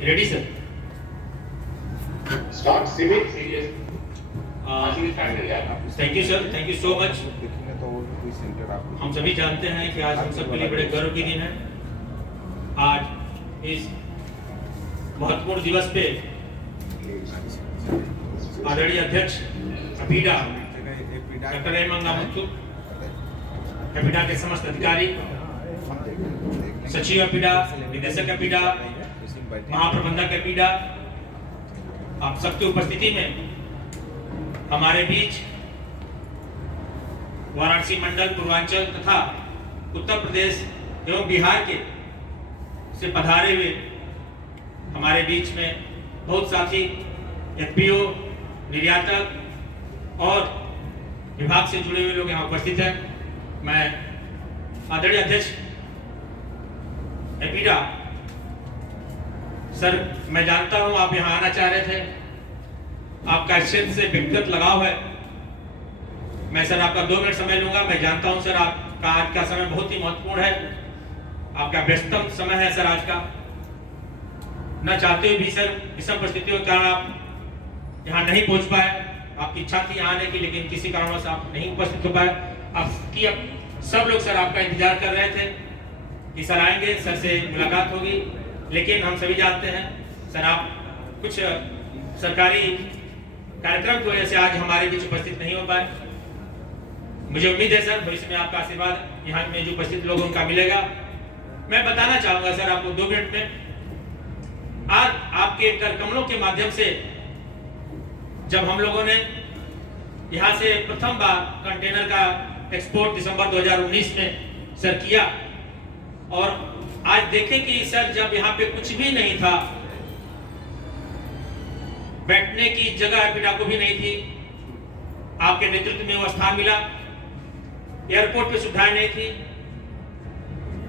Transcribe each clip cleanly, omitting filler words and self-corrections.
Ready, sir? Start civil serious. Thank you, sir. Thank you so much. हम सभी जानते हैं कि आज हम सबके लिए बड़े गर्व की दिन है। आज इस महत्वपूर्ण दिवस पे आदरणीय अध्यक्ष अपीडा डॉक्टर रेमंगा मुथु, अपीडा के समस्त अधिकारी, सचिव अपीडा, निदेशक अपीडा, महाप्रबंधक अपीडा, आप सबकी उपस्थिति में हमारे बीच वाराणसी मंडल, पूर्वांचल तथा उत्तर प्रदेश एवं बिहार के से पधारे हुए हमारे बीच में बहुत साथी एफपीओ, निर्यातक और विभाग से जुड़े हुए लोग यहाँ उपस्थित हैं। मैं आदरणीय अध्यक्ष एपीडा सर, मैं जानता हूँ आप यहाँ आना चाह रहे थे, आपका इस क्षेत्र से व्यक्तिगत लगाव है। मैं सर आपका 2 मिनट समय लूंगा। मैं जानता हूं सर आपका आज का समय बहुत ही महत्वपूर्ण है, आपका व्यस्तम समय है सर आज का। न चाहते हुए भी सर विषम परिस्थितियों के कारण आप यहाँ नहीं पहुंच पाए। आपकी इच्छा थी यहाँ आने की, लेकिन किसी कारणवश आप नहीं उपस्थित हो पाए। आपकी सब लोग सर आपका इंतजार कर रहे थे कि सर आएंगे, सर से मुलाकात होगी, लेकिन हम सभी जानते हैं सर आप कुछ सरकारी कार्यक्रम की वजह से आज हमारे बीच उपस्थित नहीं हो पाए। मुझे उम्मीद है सर भविष्य में आपका आशीर्वाद यहाँ में जो उपस्थित लोगों का मिलेगा। मैं बताना चाहूंगा सर आपको 2 मिनट में, आज आपके कर कमलों के माध्यम से जब हम लोगों ने यहाँ से प्रथम बार कंटेनर का एक्सपोर्ट दिसंबर 2019 में सर किया, और आज देखें कि सर जब यहाँ पे कुछ भी नहीं था, बैठने की जगह अपीडा को भी नहीं थी, आपके नेतृत्व में वो स्थान मिला। एयरपोर्ट पे सुविधाएं नहीं थी,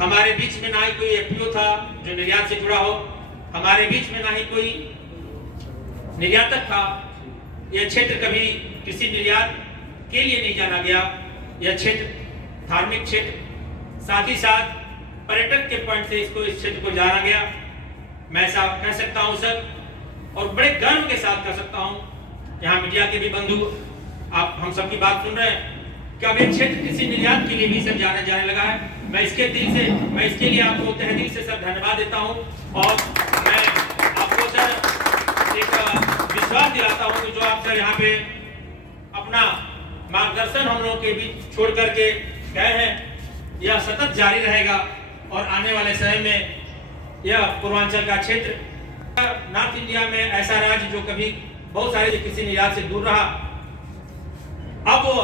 हमारे बीच में ना ही कोई एफपीओ था जो निर्यात से जुड़ा हो, हमारे बीच में ना ही कोई निर्यातक था। यह क्षेत्र कभी किसी निर्यात के लिए नहीं जाना गया। यह क्षेत्र धार्मिक क्षेत्र, साथ ही साथ पर्यटक के पॉइंट से इस क्षेत्र को जाना गया। मैं ऐसा कह सकता हूं सर, और बड़े गर्व के साथ कह सकता हूं, यहाँ मीडिया के भी बंधु आप हम सबकी बात सुन रहे हैं कि अब ये क्षेत्र किसी निर्यात के लिए भी सर जाने लगा है। मैं इसके लिए आपको तहे दिल से सर धन्यवाद देता हूं, और मैं आपको सर एक विश्वास दिलाता हूं कि जो आप सर यहाँ पे अपना मार्गदर्शन हम लोगों के बीच छोड़ करके गए हैं, यह सतत जारी रहेगा, और आने वाले समय में यह पूर्वांचल का क्षेत्र, नॉर्थ इंडिया में ऐसा राज्य जो कभी बहुत सारे किसी निर्यात से दूर रहा, अब वो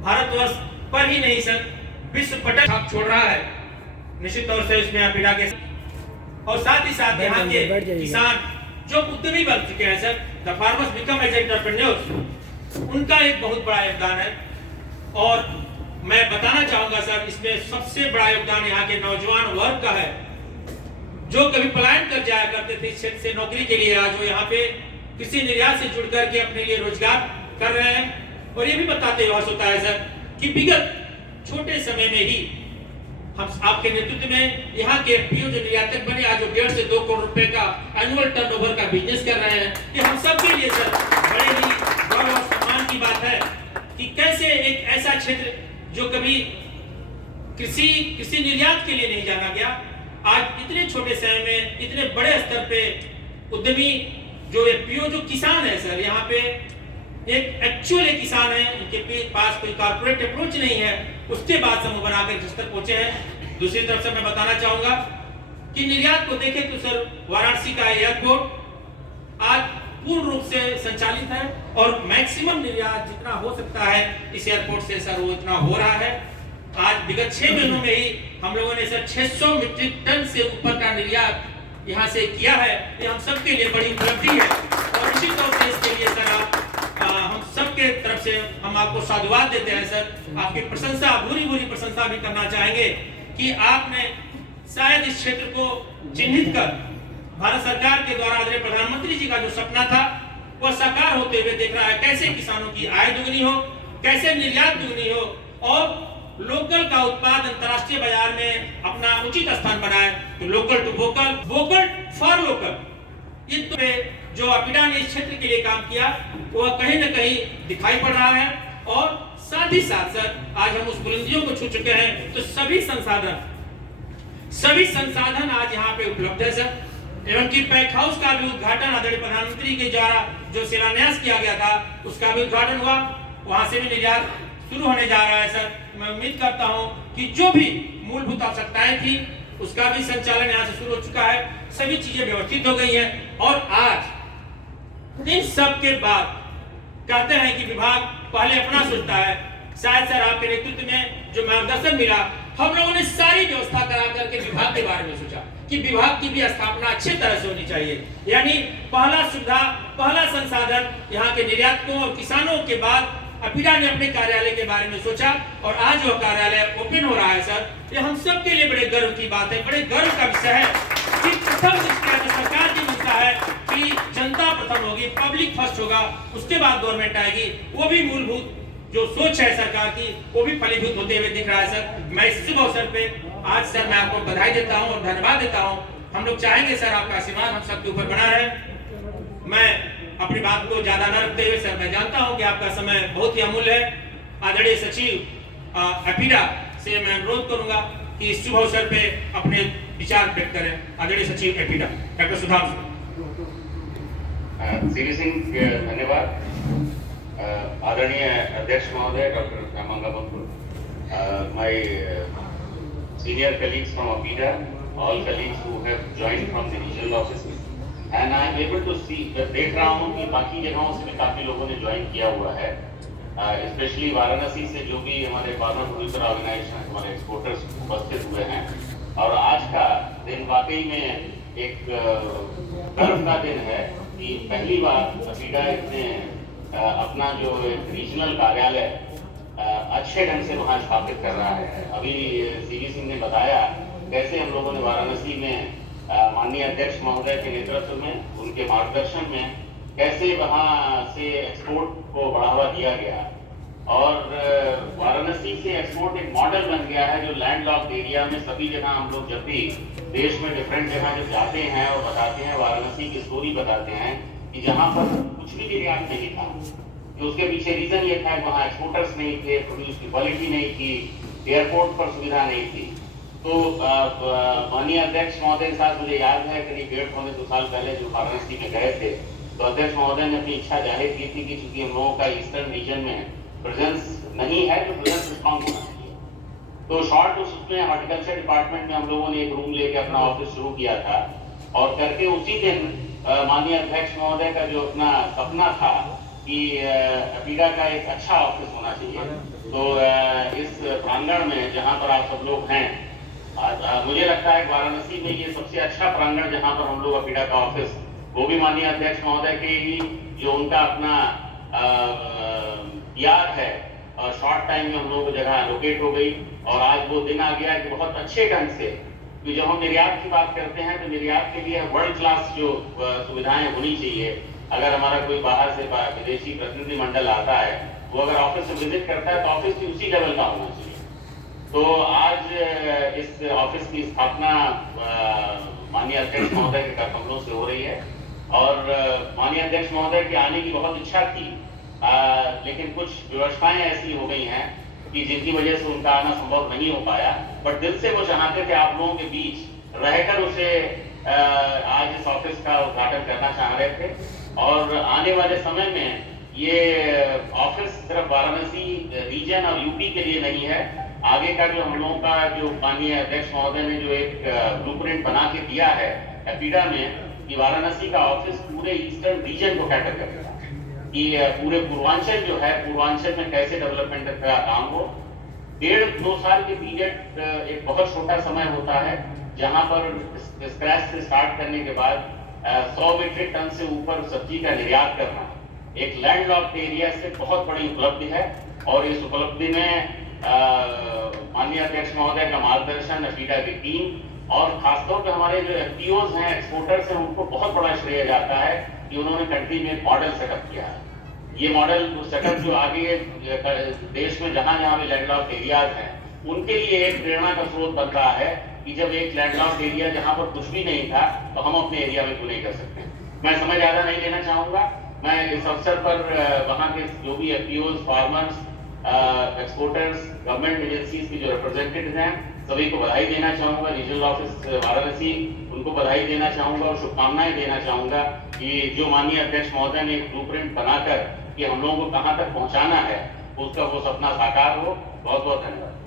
भारतवर्ष पर ही नहीं सर विश्व पटल छाप छोड़ रहा है। निश्चित तौर से इसमें अपीडा के और साथ ही साथ यहाँ के किसान जो उद्यमी बन चुके हैं sir, the farmers become as entrepreneurs, उनका एक बहुत बड़ा योगदान है। और मैं बताना चाहूंगा सर, इसमें सबसे बड़ा योगदान यहाँ के नौजवान वर्ग का है, जो कभी पलायन कर जाया करते थे इस क्षेत्र से नौकरी के लिए, आज वो यहाँ पे किसी निर्यात से जुड़ करके अपने लिए रोजगार कर रहे हैं। और ये भी बताते हुए होता है सर कि विगत छोटे समय में ही हम आपके नेतृत्व में यहाँ के एफपीओ जो निर्यातक बने, आज 1.5 से 2 करोड़ रुपए का एनुअल टर्नओवर का बिजनेस कर रहे हैं। ये हम सब के लिए सर बड़े ही गौरव और सम्मान की बात है कि कैसे एक ऐसा क्षेत्र जो कभी किसी निर्यात के लिए नहीं जाना गया, आज इतने छोटे समय में इतने बड़े स्तर पे उद्यमी जो एफपीओ जो किसान है सर, यहाँ पे एक एक्चुअल किसान है, उनके पास कोई कॉर्पोरेट अप्रोच नहीं है, उसके बाद समूह बनाकर जिस तक पहुंचे हैं। दूसरी तरफ से मैं बताना चाहूंगा कि निर्यात को देखें तो सर वाराणसी का एयरपोर्ट आज पूर्ण रूप से संचालित है, और मैक्सिमम निर्यात जितना हो सकता है इस एयरपोर्ट से सर वो इतना हो रहा है। आज विगत 6 महीनों में ही हम लोगों ने सर 600 मीट्रिक टन से ऊपर का निर्यात यहाँ से किया है। ये हम सबके लिए बड़ी उपलब्धि है, और निश्चित तौर से इसके लिए सर हम सबके तरफ से हम आपको साधुवाद देते हैं सर। आपकी प्रशंसा, भूरी प्रशंसा भी करना चाहेंगे कि आपने शायद इस क्षेत्र को चिन्हित कर भारत सरकार के द्वारा आदरणीय प्रधानमंत्री जी का जो सपना था वह साकार होते हुए देख रहा है। कैसे किसानों की आय दुगनी हो, कैसे निर्यात दुगनी हो, और लोकल का उत्पाद अंतर्राष्ट्रीय बाजार में अपना उचित स्थान बनाए। तो local to vocal, vocal for local, किंतु जो अपीडा ने इस क्षेत्र के लिए काम किया वह कहीं न कहीं दिखाई पड़ रहा है। और साथ ही साथ आज हम उस बुलंदियों को छू चुके हैं, तो सभी संसाधन आज यहाँ पे उपलब्ध है सर। एवं की पैक हाउस का भी उद्घाटन आदरणीय प्रधानमंत्री के द्वारा जो शिलान्यास किया गया था उसका भी उद्घाटन हुआ, वहां से भी निर्यात शुरू होने जा रहा है सर। मैं उम्मीद करता हूं कि जो भी मूलभूत आवश्यकताएं थी उसका भी संचालन यहाँ से शुरू हो चुका है, सभी चीजें व्यवस्थित हो गई हैं। और आज इन सब के बाद कहते हैं कि विभाग पहले अपना सोचता है। शायद सर आपके नेतृत्व में जो मार्गदर्शन मिला, हम लोगों ने सारी व्यवस्था करा करके विभाग के बारे में सोचा कि विभाग की भी स्थापना अच्छी तरह से होनी चाहिए। यानी पहला सुविधा, पहला संसाधन यहाँ के निर्यातकों और किसानों के बाद अपीडा ने अपने कार्यालय के बारे में सोचा और आज वह कार्यालय ओपन हो रहा है सर। ये हम सब के लिए बड़े गर्व की बात है, बड़े गर्व का विषय है कि प्रथम दृष्टया जो सरकार की मंशा है कि जनता प्रथम होगी, पब्लिक फर्स्ट होगा, उसके बाद गवर्नमेंट आएगी, वो भी मूलभूत जो सोच है सरकार की वो भी फलीभूत होते हुए दिख रहा है सर। मैं इस शुभ अवसर पे आज सर मैं आपको बधाई देता हूँ और धन्यवाद देता हूँ। हम लोग चाहेंगे सर आपका आशीर्वाद हम सबके ऊपर बना रहे। मैं अपनी बात को ज्यादा न रखते हुए सर मैं जानता हूं कि आपका समय बहुत ही अमूल्य है। आदरणीय सचिव अपीडा से मैं अनुरोध करूंगा कि इस शुभ अवसर पे अपने विचार व्यक्त करें। आदरणीय सचिव अपीडा डॉक्टर सुधांशु सीवी सिंह, धन्यवाद। आदरणीय अध्यक्ष महोदय doctor हेमंगा बंकुल, my senior colleagues from APIDA, all colleagues who have joined from the regional offices, and I am able to see, देख रहा हूँ कि बाकी जगहों से भी काफी लोगों ने ज्वाइन किया हुआ है, स्पेशली वाराणसी से जो भी हमारे फार्मर प्रोड्यूसर ऑर्गेनाइजेशन, हमारे एक्सपोर्टर्स उपस्थित हुए हैं। और आज का दिन वाकई में एक गर्व का दिन है कि पहली बार अपीडा ने अपना जो रीजनल कार्यालय अच्छे ढंग से वहाँ स्थापित कर रहा है। अभी सीवी सिंह ने बताया कैसे हम लोगों ने वाराणसी में माननीय अध्यक्ष महोदय के नेतृत्व में, उनके मार्गदर्शन में कैसे वहाँ से एक्सपोर्ट को बढ़ावा दिया गया। और वाराणसी से एक्सपोर्ट एक मॉडल बन गया है जो लैंडलॉक्ड एरिया में सभी जगह हम लोग जब भी देश में डिफरेंट जगह जब जाते हैं और बताते हैं, वाराणसी की स्टोरी बताते हैं कि जहाँ पर कुछ भी निर्यात नहीं था, कि उसके पीछे रीजन ये था कि वहाँ एक्सपोर्टर्स नहीं थे, प्रोड्यूस की क्वालिटी नहीं थी, एयरपोर्ट पर सुविधा नहीं थी। तो माननीय अध्यक्ष महोदय के साथ मुझे याद है करीब 1.5-2 साल पहले जो वाराणसी में गए थे, तो अध्यक्ष महोदय ने अपनी इच्छा जाहिर की थी कि चूंकि हम लोगों का ईस्टर्न रीजन में प्रेजेंस नहीं है तो प्रेजेंस स्ट्रॉन्ग होना चाहिए। तो शॉर्ट उसमें हॉर्टिकल्चर डिपार्टमेंट में हम लोगों ने एक रूम लेके अपना ऑफिस शुरू किया था और करके उसी दिन माननीय अध्यक्ष महोदय का जो अपना सपना था कि अपीडा का एक अच्छा ऑफिस होना चाहिए, तो इस प्रांगण में जहाँ पर आप सब लोग हैं, मुझे लगता है वाराणसी में ये सबसे अच्छा प्रांगण जहाँ पर हम लोग अपीडा का ऑफिस, वो भी माननीय अध्यक्ष महोदय के ही जो उनका अपना याद है, शॉर्ट टाइम में हम लोगों को जगह लोकेट हो गई। और आज वो दिन आ गया कि बहुत अच्छे ढंग से, कि जब हम निर्यात की बात करते हैं तो निर्यात के लिए वर्ल्ड क्लास जो सुविधाएं होनी चाहिए। अगर हमारा कोई बाहर से विदेशी प्रतिनिधि मंडल आता है, वो अगर ऑफिस से विजिट करता है तो ऑफिस भी उसी लेवल का होना चाहिए। तो आज इस ऑफिस की स्थापना माननीय अध्यक्ष महोदय के कमलों से हो रही है और माननीय अध्यक्ष महोदय के आने की बहुत इच्छा थी, लेकिन कुछ व्यवस्थाएं ऐसी हो गई हैं कि जिनकी वजह से उनका आना संभव नहीं हो पाया। बट दिल से वो चाहते थे आप लोगों के बीच रहकर उसे आज इस ऑफिस का उद्घाटन करना चाह रहे थे। और आने वाले समय में ये ऑफिस सिर्फ वाराणसी रीजन और यूपी के लिए नहीं है, आगे का जो हम लोगों का जो माननीय अध्यक्ष महोदय ने जो एक ब्लूप्रिंट बना के दिया है अपीडा में, कि वाराणसी का ऑफिस पूरे ईस्टर्न रीजन को कैटर करेगा, कि पूरे पूर्वांचल जो है, पूर्वांचल में कैसे डेवलपमेंट का काम हो। 1.5-2 साल के पीरियड एक बहुत छोटा समय होता है जहां पर स्क्रैच से स्टार्ट करने के बाद 100 मीट्रिक टन से ऊपर सब्जी का निर्यात करना एक लैंडलॉक्ड एरिया से बहुत बड़ी उपलब्धि है। और इस उपलब्धि में माननीय अध्यक्ष महोदय का मार्गदर्शन, अपीडा की टीम और खासतौर पर हमारे जो एफपीओज हैं, एक्सपोर्टर्स हैं, उनको बहुत बड़ा श्रेय जाता है कि उन्होंने कंट्री में एक मॉडल सेटअप किया है। ये मॉडल सेटअप जो आगे देश में जहां जहां भी लैंडलॉक्ड एरियाज हैं उनके लिए एक प्रेरणा का स्रोत बन रहा है कि जब एक लैंडलॉक्ड एरिया जहां पर कुछ भी नहीं था तो हम अपने एरिया में क्यों नहीं कर सकते। मैं समय ज़्यादा नहीं लेना चाहूँगा। मैं इस अवसर पर वहाँ के जो भी FPOs, farmers, exporters, government agencies की जो रिप्रेजेंटेटिव हैं, सभी को बधाई देना चाहूँगा। रीजनल ऑफिस वाराणसी, उनको बधाई देना चाहूँगा और शुभकामनाएं देना चाहूँगा कि जो माननीय अध्यक्ष महोदय ने एक ब्लूप्रिंट बनाकर कि हम लोगों को कहाँ तक पहुँचाना है, उसका वो सपना साकार हो। बहुत बहुत धन्यवाद।